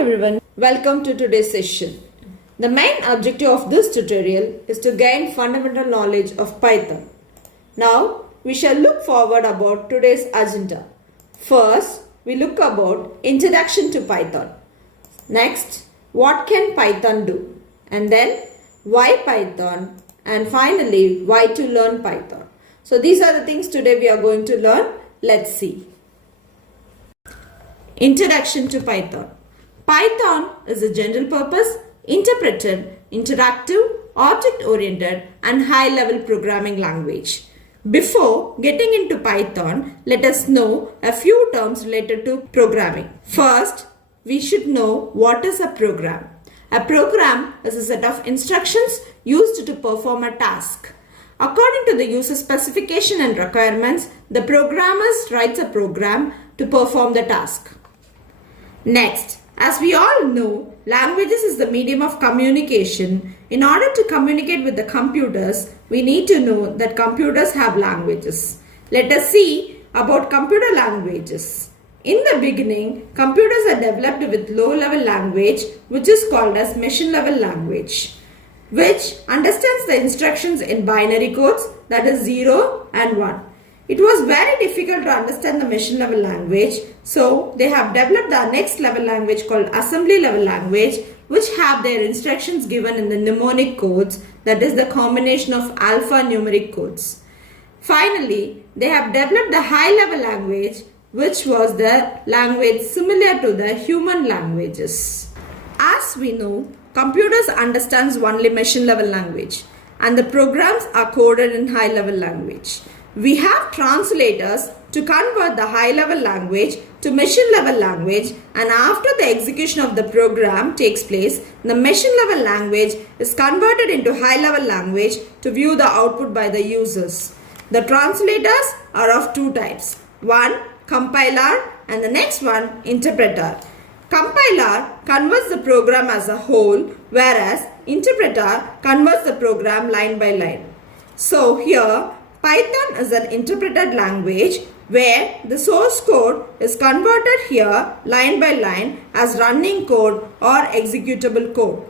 everyone, welcome to today's session. The main objective of this tutorial is to gain fundamental knowledge of Python. Now, we shall look forward about today's agenda. First, we look about introduction to Python. Next, what can Python do? And then, why Python? And finally, why to learn Python. So, these are the things today we are going to learn. Let's see. Introduction to Python. Python is a general purpose, interpreted, interactive, object-oriented and high-level programming language. Before getting into Python, let us know a few terms related to programming. First, we should know what is a program. A program is a set of instructions used to perform a task. According to the user specification and requirements, the programmer writes a program to perform the task. Next, as we all know, languages is the medium of communication. In order to communicate with the computers, we need to know that computers have languages. Let us see about computer languages. In the beginning, computers are developed with low-level language, which is called as machine-level language, which understands the instructions in binary codes, that is 0 and 1. It was very difficult to understand the machine level language, so they have developed the next level language called assembly level language, which have their instructions given in the mnemonic codes, that is the combination of alphanumeric codes. Finally, they have developed the high level language, which was the language similar to the human languages. As we know, computers understands only machine level language and the programs are coded in high level language. We have translators to convert the high-level language to machine-level language, and after the execution of the program takes place, the machine-level language is converted into high-level language to view the output by the users. The translators are of two types. One, compiler, and the next one, interpreter. Compiler converts the program as a whole, whereas interpreter converts the program line by line. So here, Python is an interpreted language where the source code is converted here line by line as running code or executable code.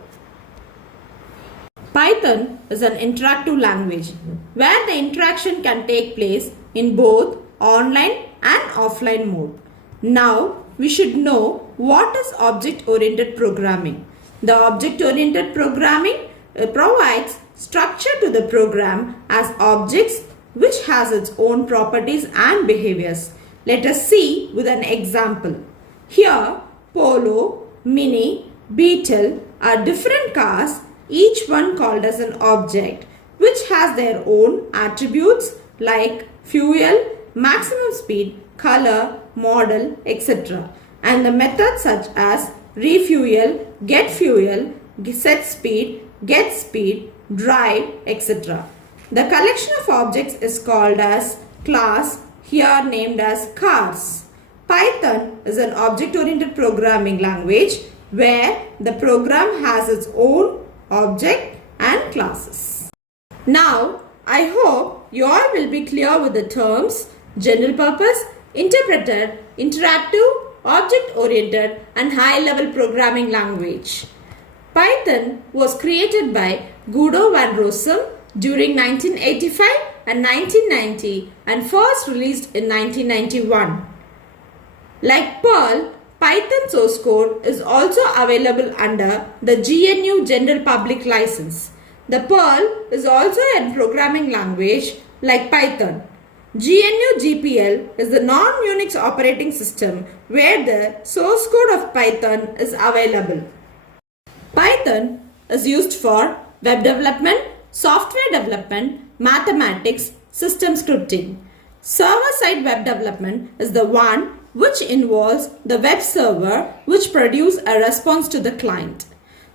Python is an interactive language where the interaction can take place in both online and offline mode. Now we should know what is object-oriented programming. The object-oriented programming provides structure to the program as objects which has its own properties and behaviors. Let us see with an example. Here, Polo, Mini, Beetle are different cars, each one called as an object, which has their own attributes like fuel, maximum speed, color, model, etc. and the methods such as refuel, get fuel, set speed, get speed, drive, etc. The collection of objects is called as class, here named as cars. Python is an object-oriented programming language where the program has its own object and classes. Now, I hope you all will be clear with the terms general purpose, interpreted, interactive, object-oriented and high-level programming language. Python was created by Guido van Rossum during 1985 and 1990 and first released in 1991. Like Perl, Python source code is also available under the GNU General Public License. The Perl is also a programming language like Python. GNU GPL is the non-Unix operating system where the source code of Python is available. Python is used for web development, software development, mathematics, system scripting. Server-side web development is the one which involves the web server which produces a response to the client.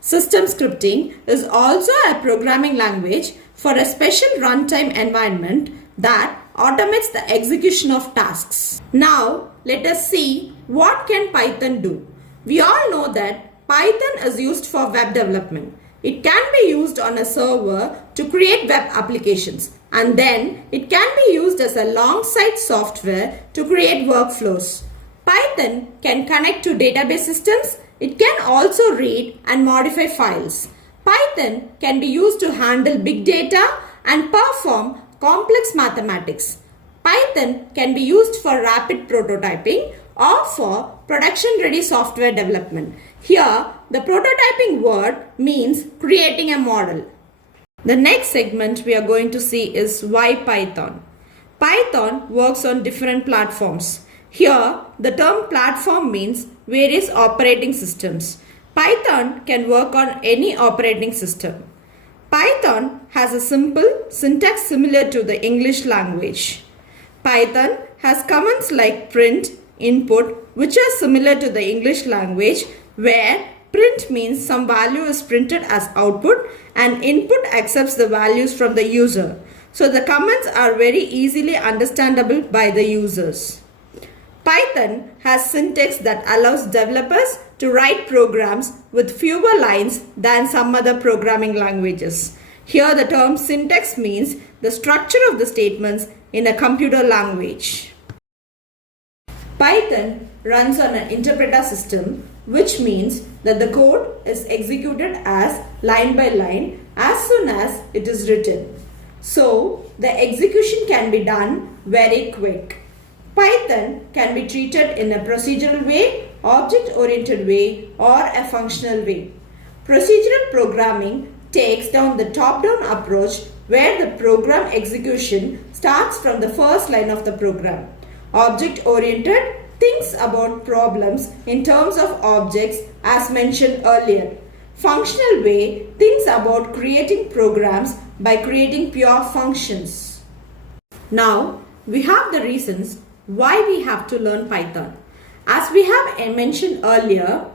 System scripting is also a programming language for a special runtime environment that automates the execution of tasks. Now, let us see what can Python do. We all know that Python is used for web development. It can be used on a server to create web applications, and then it can be used as a long-site software to create workflows. Python can connect to database systems It can also read and modify files. Python can be used to handle big data and perform complex mathematics. Python can be used for rapid prototyping or for production-ready software development. Here, the prototyping word means creating a model. The next segment we are going to see is why Python. Python works on different platforms. Here, the term platform means various operating systems. Python can work on any operating system. Python has a simple syntax similar to the English language. Python has commands like print, input, which are similar to the English language, where print means some value is printed as output and input accepts the values from the user. So the commands are very easily understandable by the users. Python has syntax that allows developers to write programs with fewer lines than some other programming languages. Here the term syntax means the structure of the statements in a computer language. Python runs on an interpreter system, which means that the code is executed as line by line as soon as it is written. So the execution can be done very quick. Python can be treated in a procedural way, object-oriented way, or a functional way. Procedural programming takes down the top-down approach where the program execution starts from the first line of the program. Object-oriented thinks about problems in terms of objects as mentioned earlier. Functional way thinks about creating programs by creating pure functions. Now, we have the reasons why we have to learn Python. As we have mentioned earlier,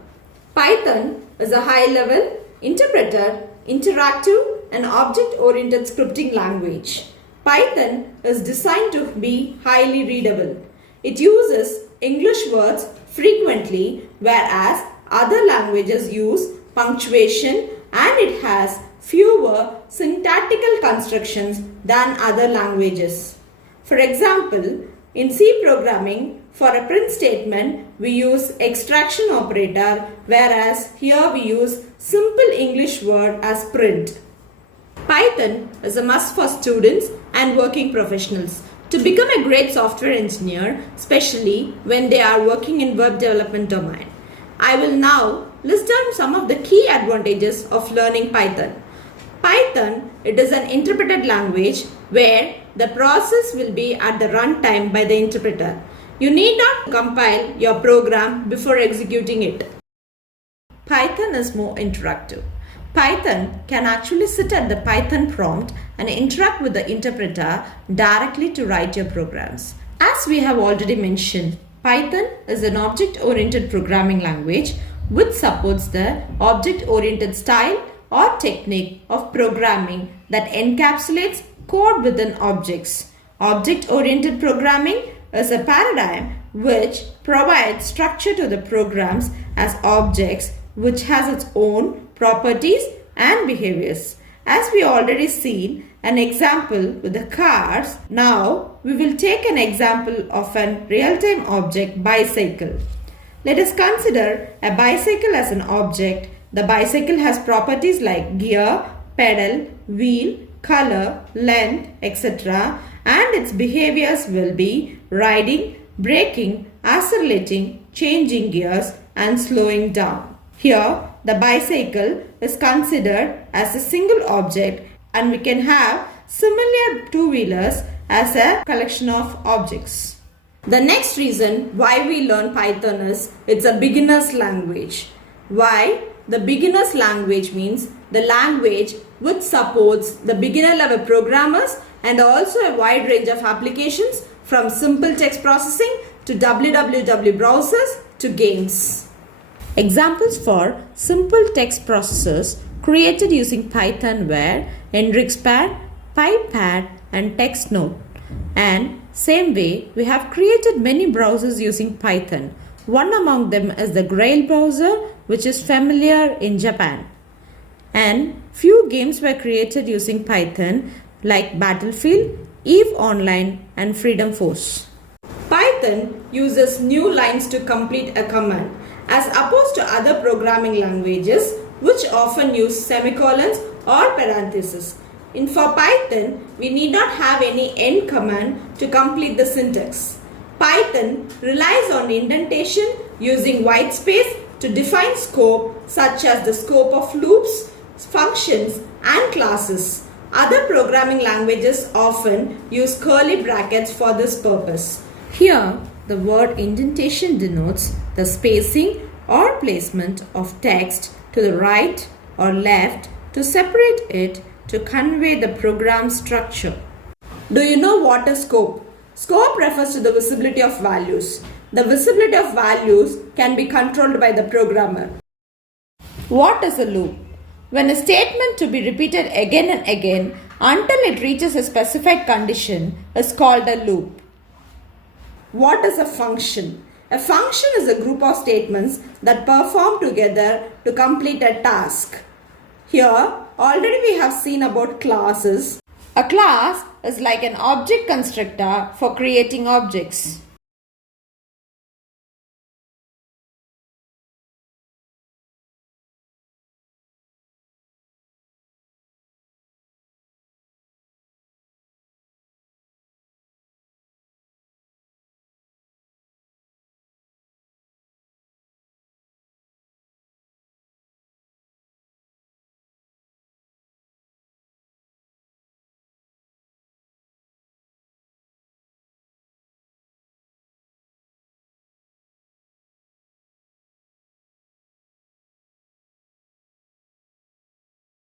Python is a high-level, interpreter, interactive and object-oriented scripting language. Python is designed to be highly readable. It uses English words frequently, whereas other languages use punctuation, and it has fewer syntactical constructions than other languages. For example, in C programming, for a print statement, we use extraction operator, whereas here we use simple English word as print. Python is a must for students and working professionals to become a great software engineer, especially when they are working in web development domain. I will now list down some of the key advantages of learning Python. Python, it is an interpreted language where the process will be at the runtime by the interpreter. You need not compile your program before executing it. Python is more interactive. Python can actually sit at the Python prompt and interact with the interpreter directly to write your programs. As we have already mentioned, Python is an object-oriented programming language which supports the object-oriented style or technique of programming that encapsulates code within objects. Object-oriented programming is a paradigm which provides structure to the programs as objects which has its own properties and behaviors. As we already seen an example with the cars, now we will take an example of a real-time object bicycle. Let us consider a bicycle as an object. The bicycle has properties like gear, pedal, wheel, color, length, etc. and its behaviors will be riding, braking, accelerating, changing gears and slowing down. Here, the bicycle is considered as a single object and we can have similar two-wheelers as a collection of objects. The next reason why we learn Python is it's a beginner's language. Why? The beginner's language means the language which supports the beginner level programmers and also a wide range of applications from simple text processing to www browsers to games. Examples for simple text processors created using Python were EnrixPad, PyPad and TextNote. And same way, we have created many browsers using Python. One among them is the Grail browser, which is familiar in Japan. And few games were created using Python like Battlefield, EVE Online and Freedom Force. Python uses new lines to complete a command. as opposed to other programming languages which often use semicolons or parentheses. For Python, we need not have any end command to complete the syntax. Python relies on indentation using white space to define scope such as the scope of loops, functions and classes. Other programming languages often use curly brackets for this purpose. Here, the word indentation denotes the spacing or placement of text to the right or left to separate it to convey the program structure. Do you know what is scope? Scope refers to the visibility of values. The visibility of values can be controlled by the programmer. What is a loop? When a statement to be repeated again and again until it reaches a specified condition is called a loop. What is a function? A function is a group of statements that perform together to complete a task. Here, already we have seen about classes. A class is like an object constructor for creating objects.